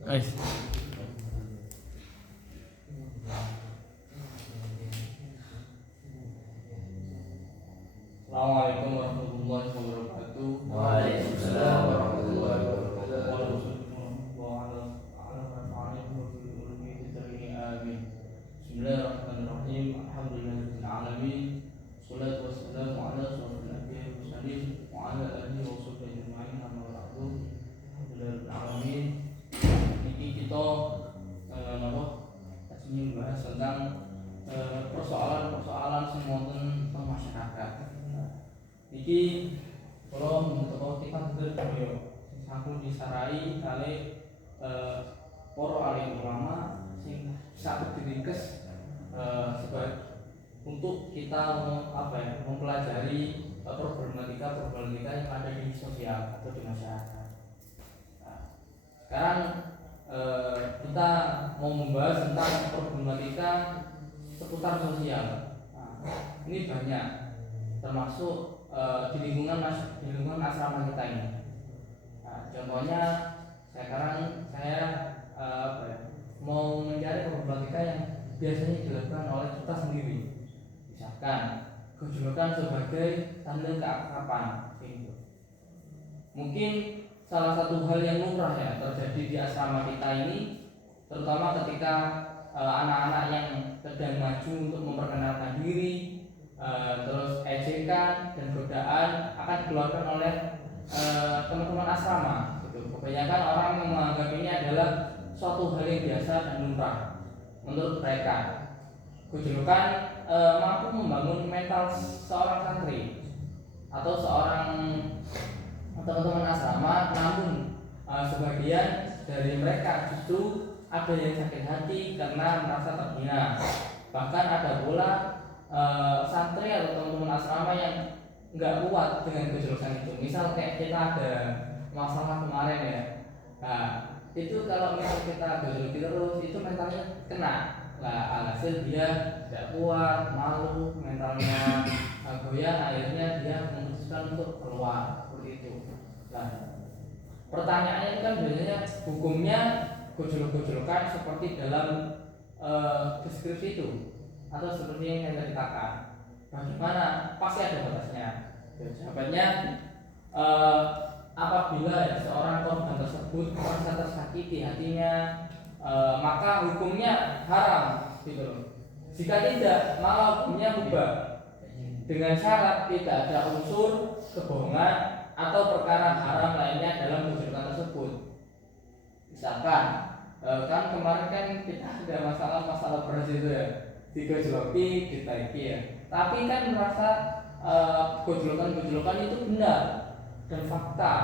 Guys. Assalamualaikum warahmatullahi wabarakatuh. Waalaikumsalam warahmatullahi wabarakatuh. Bismillahirrahmanirrahim. Alhamdulillahirabbil alamin. Wassalatu wassalamu ala asyrofil anbiya'i wal mursalin wa ala alihi wa sahbihi ajma'in. Amma ba'du. Alhamdulillahirabbil alamin. Niki kita ajeng bahas tentang persoalan-persoalan sing wonten teng masyarakat. Niki kula menawa kita berdaya sing sampun disarai kali para alim ulama sing bisa diringkes sebagai untuk kita mempelajari problematika yang ada di sosial atau di masyarakat. Sekarang kita mau membahas tentang problematika seputar sosial. Ini banyak, termasuk di lingkungan asrama kita ini. Contohnya sekarang saya mau mencari problematika yang biasanya dilakukan oleh kita sendiri. Misalkan kejulukan sebagai tanda keakraban. Mungkin salah satu hal yang lumrah ya terjadi di asrama kita ini, terutama ketika anak-anak yang sedang maju untuk memperkenalkan diri, terus ejekan dan godaan akan dikeluarkan oleh teman-teman asrama. Kebanyakan orang yang menganggap ini adalah suatu hal yang biasa dan lumrah menurut mereka. Kejulukan mampu membangun mental seorang santri atau seorang teman-teman asrama, namun sebagian dari mereka justru ada yang sakit hati karena merasa terhina. Bahkan ada pula santri atau teman-teman asrama yang nggak kuat dengan kejulukan itu. Misal kayak kita ada masalah kemarin ya, nah itu kalau misal kita gejoloki terus itu mentalnya kena. Nah alhasil dia tidak kuat, malu, mentalnya goyah, akhirnya dia memutuskan untuk keluar seperti itu. Nah pertanyaannya itu kan biasanya hukumnya gejolak-gejolakan seperti dalam deskripsi itu atau seperti yang saya ceritakan, bagaimana? Pasti ada batasnya. Jawabannya apabila seorang korban tersebut merasa tersakiti hatinya, maka hukumnya haram gitu loh. Jika tidak, maka hukumnya mubah dengan syarat tidak ada unsur kebohongan atau perkara haram lainnya dalam kejulukan tersebut. Misalkan kan kemarin kan kita ada masalah beras itu ya, digejoloki, ditaiki ya. Tapi kan merasa gejolokan itu benar dan fakta.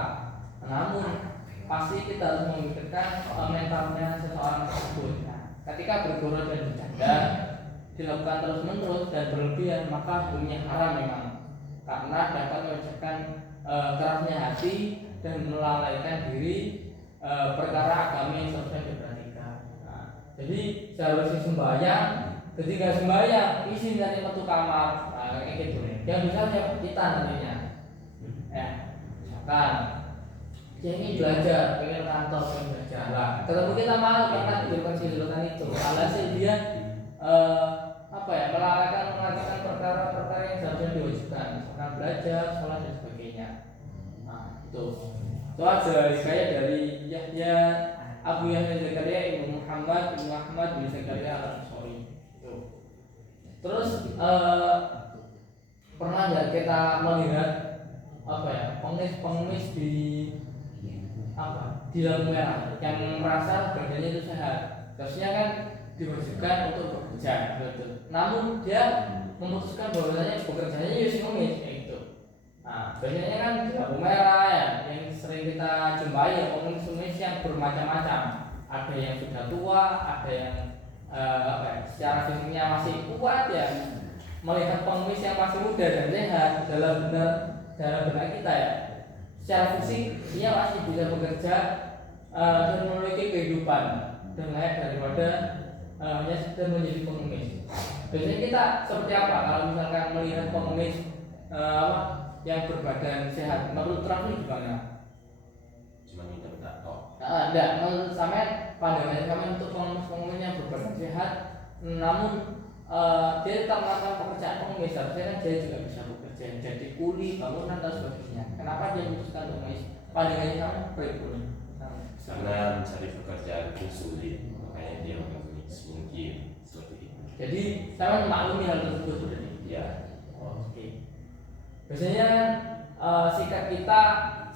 Namun pasti kita harus memikirkan mentalnya seseorang tersebut. Nah, ketika bergurau dan bercanda dilakukan terus-menerus dan berlebihan, maka hukumnya haram memang, karena dapat menyebabkan kerasnya hati dan melalaikan diri perkara agama yang seharusnya diperhatikan. Nah, jadi seharusnya sembahyang, ketika sembahyang izin dari metu kamar, kayak gitu nih. Yang bisa siapa? Kita nantinya. Ya, misalkan dia ingin belajar, pengen kantor, pengen belajar. Lah, ketemu kita malu karena kejulukan itu. Alhasil dia melakukan perkara-perkara yang seharusnya diwajibkan, misalkan belajar, sholat dan sebagainya. Nah, itu aja kayak dari Yahya Abu Yahya Zakaria Ibnu Muhammad Ibnu Ahmad bin Zakaria Al-Ansori. Terus pernah nggak kita melihat pengemis di lampu merah yang merasa badannya itu sehat, terusnya kan diwajibkan untuk bekerja, betul. Namun dia memutuskan bahwasanya bekerjanya ya pengemis kayak gitu. Nah, biasanya kan di lampu merah ya, yang sering kita jumpai ya pengemis yang bermacam-macam. Ada yang sudah tua, ada yang secara fisiknya masih kuat ya. Melihat pengemis yang masih muda dan sehat dalam benak kita ya, secara fisik dia masih bisa bekerja dan memiliki kehidupan dan layak daripada hanya sekedar menjadi pengemis. Biasanya kita seperti apa kalau misalkan melihat pengemis yang berbadan sehat? Menurut Raffi gimana? Cuma minta tok. Enggak, menurut sampean pandangan sampean untuk pengemis yang berbadan sehat, namun dia tetap melakukan pekerjaan pengemis, harusnya kan dia juga bisa bekerja jadi kuli, bangunan dan sebagainya. Kenapa dia memutuskan untuk pengemis? Pandangannya sama berikut. Karena mencari pekerjaan itu sulit, makanya dia mengemis, mungkin seperti itu. Jadi sampean maklumi hal tersebut berarti. Ya. Oke. Biasanya sikap kita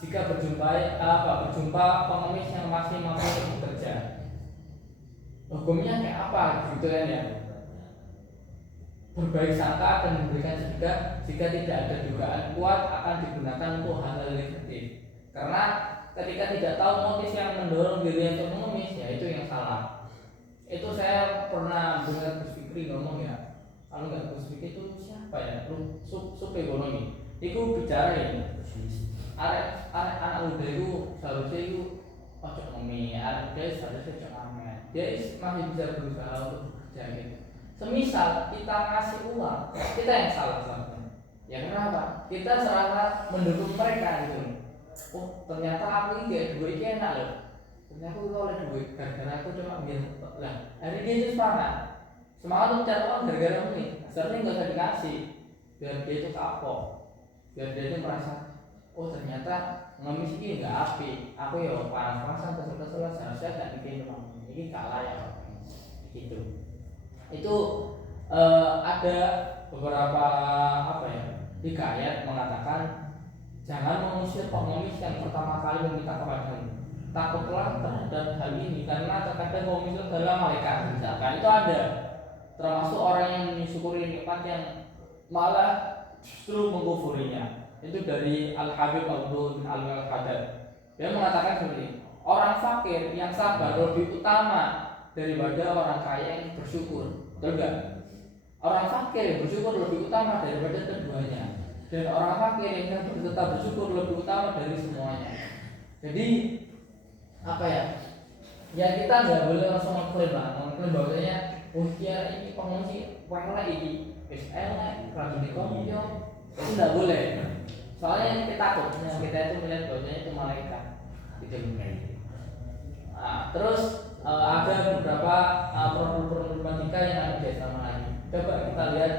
jika berjumpa pengemis yang masih mampu bekerja, hukumnya kayak apa gitu kan ya? Berbaik sangka dan memberikan sedekah jika tidak ada dugaan kuat akan digunakan untuk hal-hal negatif. Karena ketika tidak tahu motif yang mendorong diri untuk mengemis, ya itu yang salah. Itu saya pernah dengar Gus Fikri ngomong ya. Kalau nggak Gus Fikri itu siapa ya? Sup ekonomi. Itu bicara ini. Anak muda itu seharusnya itu ojo ngomong, anak muda seharusnya ojo ngamen. Dia masih bisa berusaha untuk bekerja gitu. Semisal kita ngasih uang, kita yang salah sebenarnya. Ya kenapa? Kita serasa mendukung mereka gitu. Oh ternyata aku ini duit ini enak loh. Ternyata aku oleh duit gara-gara aku cuma biar lah. Hari dia itu semangat untuk cari uang gara-gara ini. Sebenarnya nggak usah dikasih, biar dia itu kapok, biar dia itu merasa oh ternyata ngemis ini nggak api. Aku ya panas-panasan kesel-kesel seharusnya gak bikin uang. Ini kalah ya gitu. Itu ada beberapa hikayat mengatakan jangan mengusir pengemis yang pertama kali meminta kepadamu. Takutlah terhadap hal ini karena terkadang pengemis itu adalah malaikat. Misalkan itu ada termasuk orang yang mensyukuri nikmat yang malah justru mengkufurinya. Itu dari Al-Habib Abdul bin Al-Haddad. Dia mengatakan seperti orang fakir yang sabar lebih utama daripada orang kaya yang bersyukur. Betul enggak? Orang fakir yang bersyukur lebih utama daripada keduanya. Dan orang fakir yang tetap bersyukur lebih utama dari semuanya. Jadi apa ya? Ya kita nggak boleh langsung mengklaim bahwasanya ini pengungsi wala ini SL rajin dikomyo itu nggak boleh. Soalnya kita takut, kita itu melihat bahwasanya itu malaikat gitu. Terus ada beberapa problematika yang ada di asrama lagi. Coba kita lihat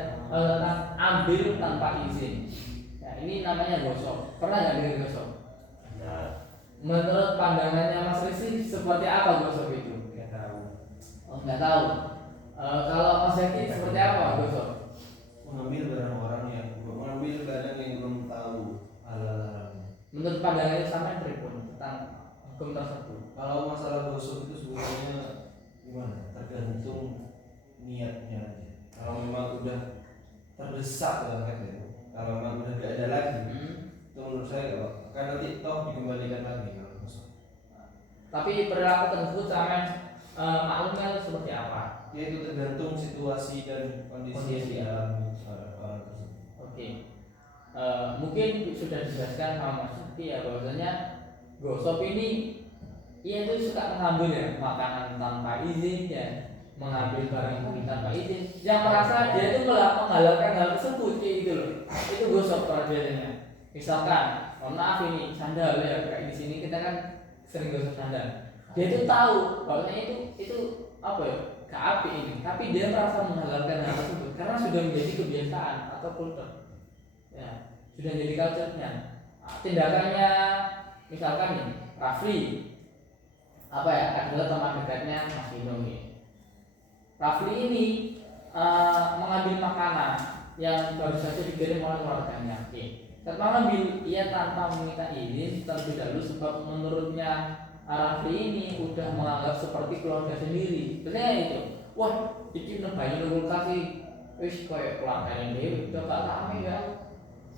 ambil tanpa izin. Nah, ini namanya gosok. Pernah nggak dengar gosok? Nah. Menurut pandangannya Mas Rizky seperti apa gosok itu? Nggak tahu. Oh, nggak tahu. Kalau Mas Zaki seperti apa gosok? Mengambil barang orang yang mengambil barang yang belum tahu halal-haramnya. Menurut pandangannya sampai berikut tentang hukum tersebut. Kalau masalah gosok itu sebenarnya gimana? Tergantung niatnya aja. Kalau memang udah terdesak banget itu, kalau memang udah gak ada lagi, itu menurut saya kalau kan nanti toh dikembalikan lagi kalau gosok. Tapi perilaku tersebut sampai maklumnya seperti apa? Ya itu tergantung situasi dan kondisi yang dialami orang tersebut. Oke. Mungkin sudah dijelaskan sama Mas Zaki ya bahwasanya gosok ini ia itu suka mengambil ya makanan tanpa izin ya, mengambil barang bukti tanpa izin, yang merasa dia itu menghalalkan hal tersebut gitu loh. Itu gosok pada biasanya. Misalkan, mohon maaf ini sandal ya, kayak di sini kita kan sering gosok sandal. Dia itu tahu bahwasanya itu apa ya, gak api ini, tapi dia merasa menghalalkan hal tersebut karena sudah menjadi kebiasaan atau kultur. Ya, sudah jadi culture-nya. Tindakannya misalkan nih, Rafli adalah teman dekatnya Mas Dino nih. Rafli ini mengambil makanan yang baru saja dikirim oleh keluarganya. Saat mengambil, ia tanpa meminta izin terlebih dahulu sebab menurutnya Rafli ini udah menganggap seperti keluarga sendiri. Benar itu. Wah, ini bayi lu kasih, wis kayak keluarganya dia, udah gak rame ya.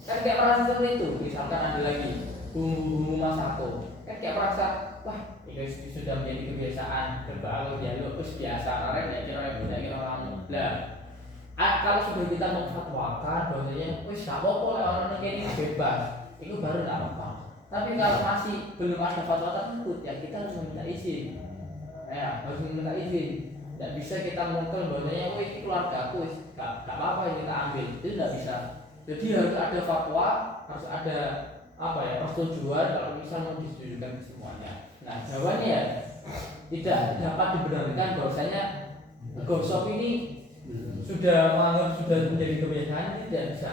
Kan kayak merasa seperti itu. Misalkan ada lagi bumbu masako, kan kayak merasa wah ini sudah menjadi kebiasaan berbau dialog terus biasa karena tidak kira kamu lah. Kalau sudah kita memfatwakan bahwasanya wis gak apa-apa orang ini bebas, itu baru tidak apa-apa. Tapi kalau masih belum ada fatwa tersebut ya kita harus meminta izin. Ya harus meminta izin. Tidak bisa kita mengklaim bahwasanya oh ini keluarga aku gak apa-apa yang kita ambil, itu tidak bisa. Jadi harus ada fatwa, harus ada persetujuan kalau misal mau disetujukan semuanya. Nah jawabannya ya tidak dapat dibenarkan bahwasanya gosok ini sudah menganggap sudah menjadi kebiasaan, tidak bisa.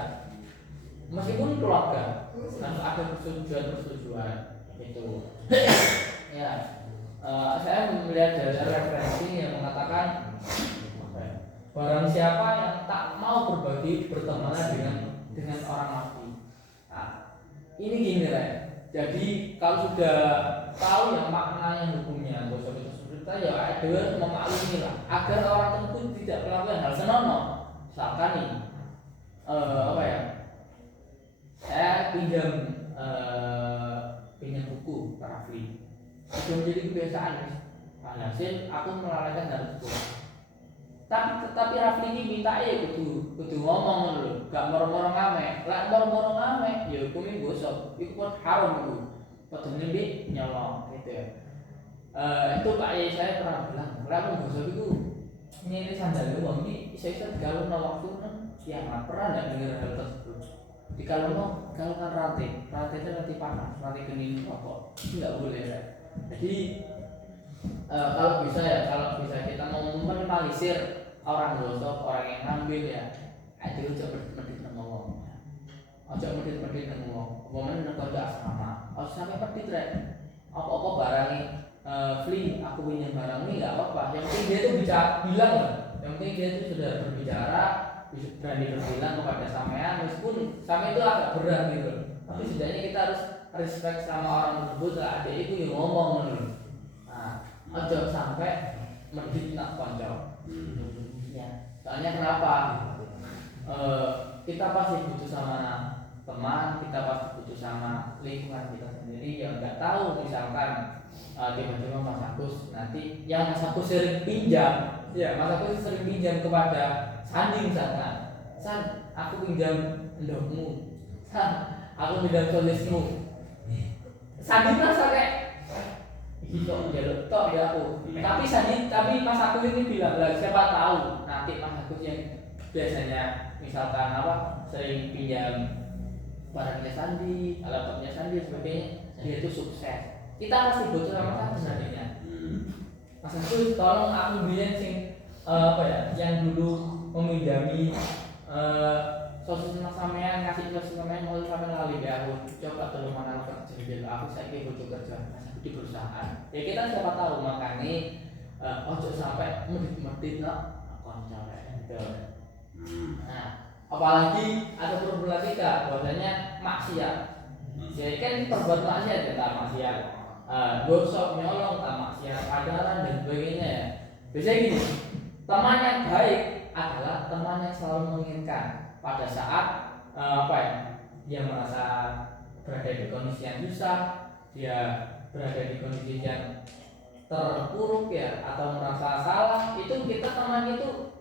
Meskipun keluarga harus ada persetujuan itu. Ya, saya melihat dari referensi yang mengatakan barang siapa yang tak mau berbagi berteman dengan orang mati. Nah, ini gini lah. Jadi kalau sudah tahu yang maknanya hukumnya gosok itu seperti ya ada memaklumi lah agar orang tersebut tidak melakukan hal senonoh. Misalkan nih apa ya? Saya pinjam buku Pak Rafli. Sudah menjadi kebiasaan nih. Hasil aku melalaikan hal tersebut. Tapi Rafli ini minta kudu ngomong lho, gak moro-moro ngame. Lah moro-moro ngame, ya hukumnya gosok. Itu pun haram itu. Padahal dia nyolong gitu ya. Itu Pak Yai saya pernah bilang, lah gosok itu ini sandal uang ini saya kalau waktu ya nggak pernah nggak dengar hal tersebut. Di kalau kan rantai itu nanti panas, rantai geni rokok, nggak boleh ya. Jadi kalau bisa kita mau meminimalisir orang gosok, orang yang ngambil ya, itu coba medit ngomong. Ojo medit ngomong. Momen nek kanca asrama. Ojo sampai medit rek. Apa-apa barang Fli, aku pinjam barang ini nggak apa-apa. Yang penting dia itu bisa bilang lah. Yang penting dia itu sudah berbicara, berani berbilang kepada sampean, meskipun sampean itu agak berat gitu. Tapi setidaknya kita harus respect sama orang tersebut lah. Ada itu yang ngomong dulu. Nah, ojo sampai medit nak kanca. Ya, soalnya kenapa? Kita pasti butuh sama teman, kita pasti butuh sama lingkungan kita sendiri yang nggak tahu misalkan tiba-tiba Mas Agus nanti yang Mas Agus sering pinjam, ya Mas Agus sering pinjam kepada Sandi misalkan, San aku pinjam endokmu, San aku pinjam solismu, Sandi merasa kayak gitu ya aku. Tapi Mas Agus ini bilang lah siapa tahu nanti Mas Agus yang biasanya misalkan sering pinjam barangnya Sandi, laptopnya Sandi sebagainya, dia itu sukses. Kita masih bocor sama sebenarnya. Mas Agus tolong aku bilang yang dulu meminjami sosis sampean ngasih sosis sampean mau sampean lali ya aku coba tolong mana kerja dulu aku saiki butuh kerja di perusahaan. Ya kita siapa tahu makanya ojo sampai medit-medit konco gitu. Nah, apalagi ada problematika bahwasanya maksiat. Jadi kan perbuat maksiat ya tak maksiat. Gosok nyolong tak maksiat, pacaran dan sebagainya ya. Biasanya gini, teman yang baik adalah teman yang selalu menginginkan pada saat dia merasa berada di kondisi yang susah, dia berada di kondisi yang terpuruk ya atau merasa salah, itu kita teman itu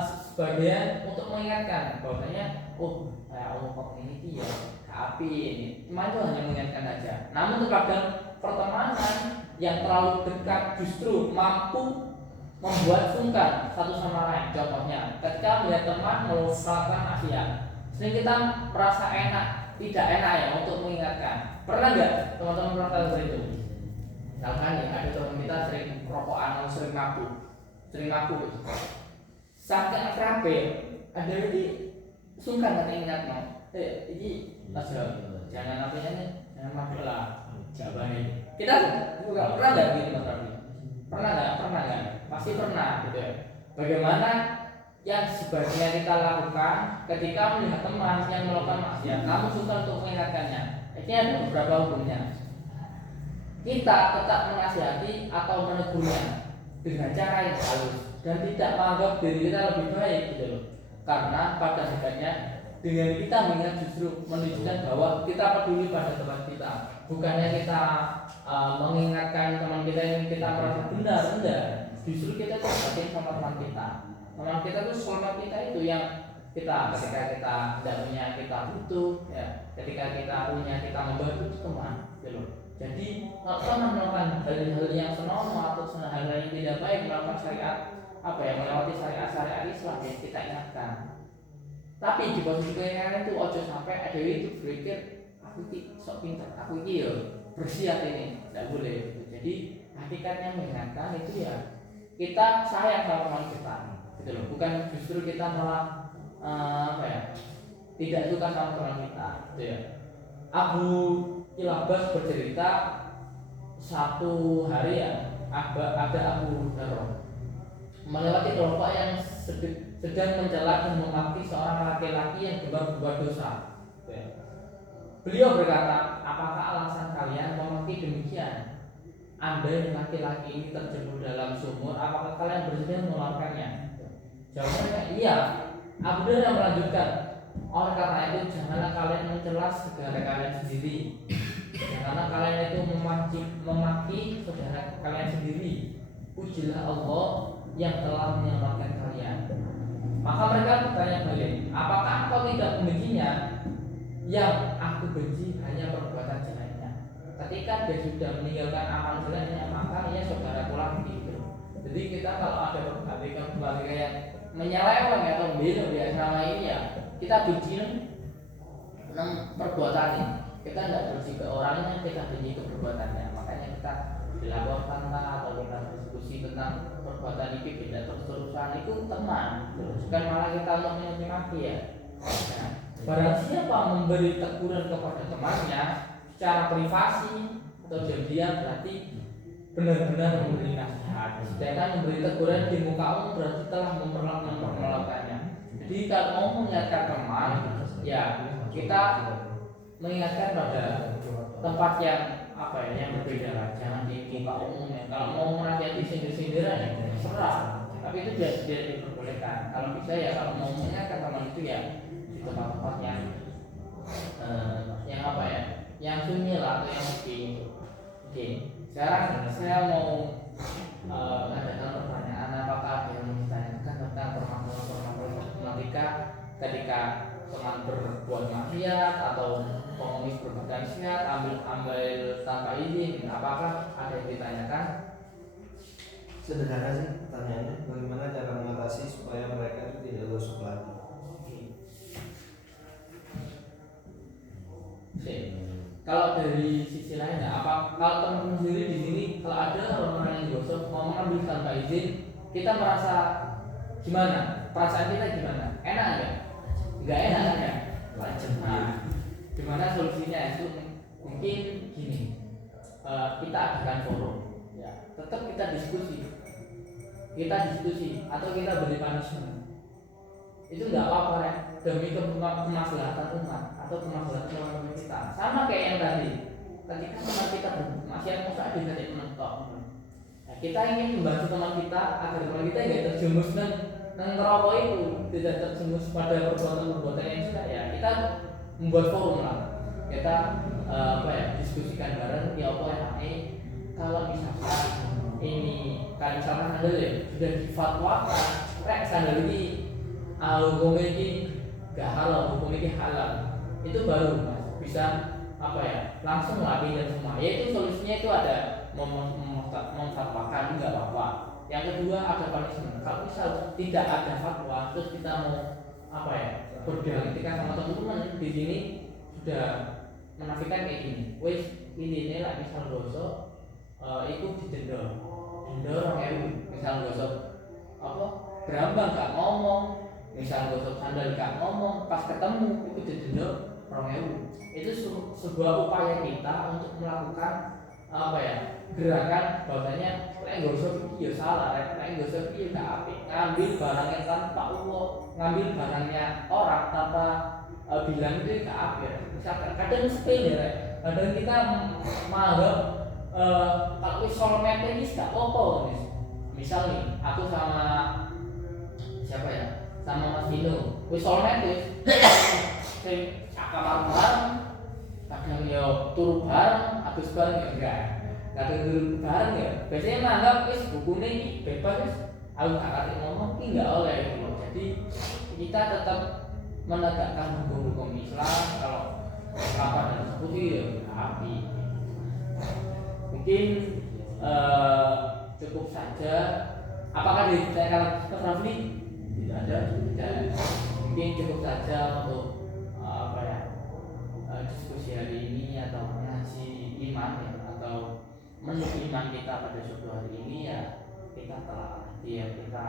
sebagian untuk mengingatkan bahwasanya Allah kok ini ya tapi ini teman itu hanya mengingatkan saja. Namun terkadang pertemanan yang terlalu dekat justru mampu membuat sungkan satu sama lain. Contohnya ketika melihat teman melakukan maksiat, sering kita merasa tidak enak ya untuk mengingatkan. Pernah nggak teman-teman merasa seperti itu? Misalkan ya ada teman kita sering rokokan atau sering mabuk sampai akrabe ada lagi sungkan kan ingatnya ini jangan apa-apa jangan mabuk lah jawabannya kita juga pernah nggak gitu Mas Rafi? Pernah nggak? Pasti pernah gitu ya. Bagaimana yang sebaiknya kita lakukan ketika melihat teman yang melakukan maksiat namun sungkan untuk mengingatkannya? Ini ada beberapa hukumnya. Kita tetap menasihati atau menegurnya dengan cara yang halus dan tidak menganggap diri kita lebih baik gitu loh. Karena pada hakikatnya dengan kita mengingat justru menunjukkan bahwa kita peduli pada teman kita. Bukannya kita mengingatkan teman kita yang kita merasa benar, enggak. Justru kita tuh perhatian sama teman kita. Teman kita tuh selama kita itu yang kita ketika kita tidak punya kita butuh ya. Ketika kita punya kita membantu itu teman gitu loh. Jadi kalau teman melakukan hal-hal yang senonoh atau hal-hal yang tidak baik melakukan syariat melewati syariat Islam ya kita ingatkan. Tapi di posisi keinginan itu ojo sampai ada itu berpikir aku ini sok pintar, aku ini ya bersih hati ini, tidak boleh. Jadi hakikatnya mengingatkan itu ya kita sayang sama teman kita, gitu loh. Bukan justru kita malah tidak suka sama teman kita, gitu ya. Abu Kilabas bercerita satu hari ya ada Abu Hurairah melewati kelompok yang sedang mencela dan memaki seorang laki-laki yang berbuat dosa. Beliau berkata, apakah alasan kalian memaki demikian? Andai laki-laki ini terjebak dalam sumur, apakah kalian bersedia mengeluarkannya? Jawabannya iya. Abu Hurairah melanjutkan, oleh karena itu janganlah kalian mencela saudara kalian sendiri. Janganlah kalian itu memaki saudara kalian sendiri. Pujilah Allah yang telah menyelamatkan kalian. Maka mereka bertanya balik, apakah engkau tidak membencinya? Yang aku benci hanya perbuatan jeleknya. Ketika dia sudah meninggalkan amal jeleknya, maka ia saudaraku lagi gitu. Jadi kita kalau ada kebalikan yang menyeleweng atau membela ya selama ini ya kita benci perbuatan ini. Kita tidak benci ke orangnya, kita benci ke perbuatannya. Makanya kita dilaporkan atau kita diskusi tentang perbuatan ini beda terus-terusan itu teman, bukan malah kita untuk mencaci maki ya. Nah, barang siapa memberi teguran kepada temannya secara privasi atau diam-diam berarti benar-benar memberi nasihat. Sedangkan memberi teguran di muka umum berarti telah mempermalukannya. Jadi kalau mau mengingatkan teman, ya kita mengingatkan pada tempat yang yang berbeda lah. Jangan di muka umum ya. Kalau mau menasihati sindir-sindiran ya serah. Tapi itu tidak diperbolehkan. Kalau bisa ya kalau mau mengingatkan teman itu ya di tempat-tempat yang yang sunyi lah atau yang oke. Sekarang saya mau mengadakan pertanyaan, apakah ada yang mau ditanyakan tentang permasalahan problematika ketika teman berbuat maksiat atau pengemis berbuat maksiat, ambil tanpa izin, apakah ada yang ditanyakan? Sederhana sih pertanyaannya, bagaimana cara mengatasi supaya mereka itu tidak gosok lagi? Kalau dari sisi lain ya, kalau teman sendiri di sini kalau ada orang yang gosok mau mengambil tanpa izin, kita merasa gimana? Perasaan kita gimana? Enak nggak? Nggak enak kan ya? Nah, gimana solusinya itu? Mungkin gini, kita adakan forum, ya. Tetap kita diskusi atau kita beri punishment. Itu nggak apa-apa ya, demi kemaslahatan umat atau kemaslahatan teman-teman kita. Sama kayak yang tadi, ketika teman kita masih masa dikasih mentok. Nah, kita ingin membantu teman kita agar teman kita tidak terjumus dan ngerokok itu, tidak terjumus pada perbuatan-perbuatan yang sudah ya. Kita membuat forum lah. Kita diskusikan bareng ya apa ya. Kalau misalkan ini kan misalkan ada ya sudah difatwakan, sandal ini hukum ini gak halal, hukum ini halal, itu baru mas bisa langsung lakuin semua. Yaitu solusinya itu ada memfatwakan nggak apa-apa. Yang kedua ada punishment. Kalau misal tidak ada fatwa terus kita mau berdialektika sama teman-teman di sini sudah menafikan kayak gini. Wes ini lah misal gosok itu didenda orang misal gosok berambang gak ngomong, misal gosok sandal gak ngomong, pas ketemu itu didenda 2.000. Itu sebuah upaya kita untuk melakukan gerakan bahwasanya lek gosok iki ya salah, lek gosok iki gak apik. Ngambil barangnya tanpa Allah, ngambil barangnya orang tanpa bilang itu gak apik. Misalkan kadang sepele ya, kadang kita menganggap kalau wis solmete iki gak apa-apa. Misal nih, aku sama siapa ya? Sama Mas Dino. Wis solmete sing kamar bareng, kadang yo turu bareng, habis bareng ya enggak. Kadang turu bareng ya. Biasanya menganggap wis bukune iki bebas wis, aku gak ngerti ngomong iki enggak oleh gitu. Jadi kita tetap menegakkan hukum-hukum Islam. Kalau rapat dan diskusi ya api. Mungkin cukup saja. Apakah ditanyakan ke Rafli? Tidak ada. Mungkin cukup saja untuk diskusi hari ini atau ngaji iman ya, atau menurut iman kita pada suatu hari ini ya kita telah hati ya kita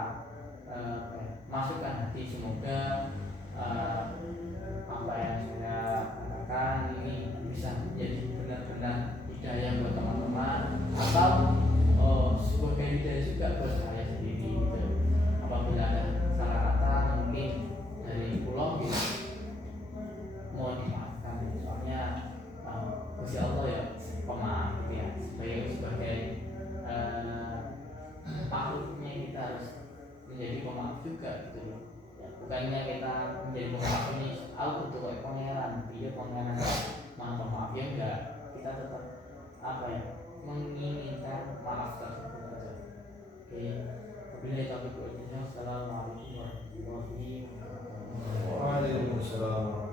masukkan hati semoga apa yang saya katakan ini bisa menjadi benar-benar hidayah buat teman-teman atau sebagai hidayah juga buat saya sendiri gitu. Apabila ada salah kata mungkin dari pulau gitu, mohon dimaafkan soalnya Gusti Allah ya pemaaf ya sebagai makhluknya kita harus menjadi pemaaf juga gitu loh ya, bukannya kita menjadi pemaaf ini aku butuh kayak pangeran dia pangeran maha pemaaf ya enggak, kita tetap apa ya menginginkan maaf tersebut aja. Oke, wabillahi taufiq wal hidayah. Assalamualaikum warahmatullahi wabarakatuh. Waalaikumsalam.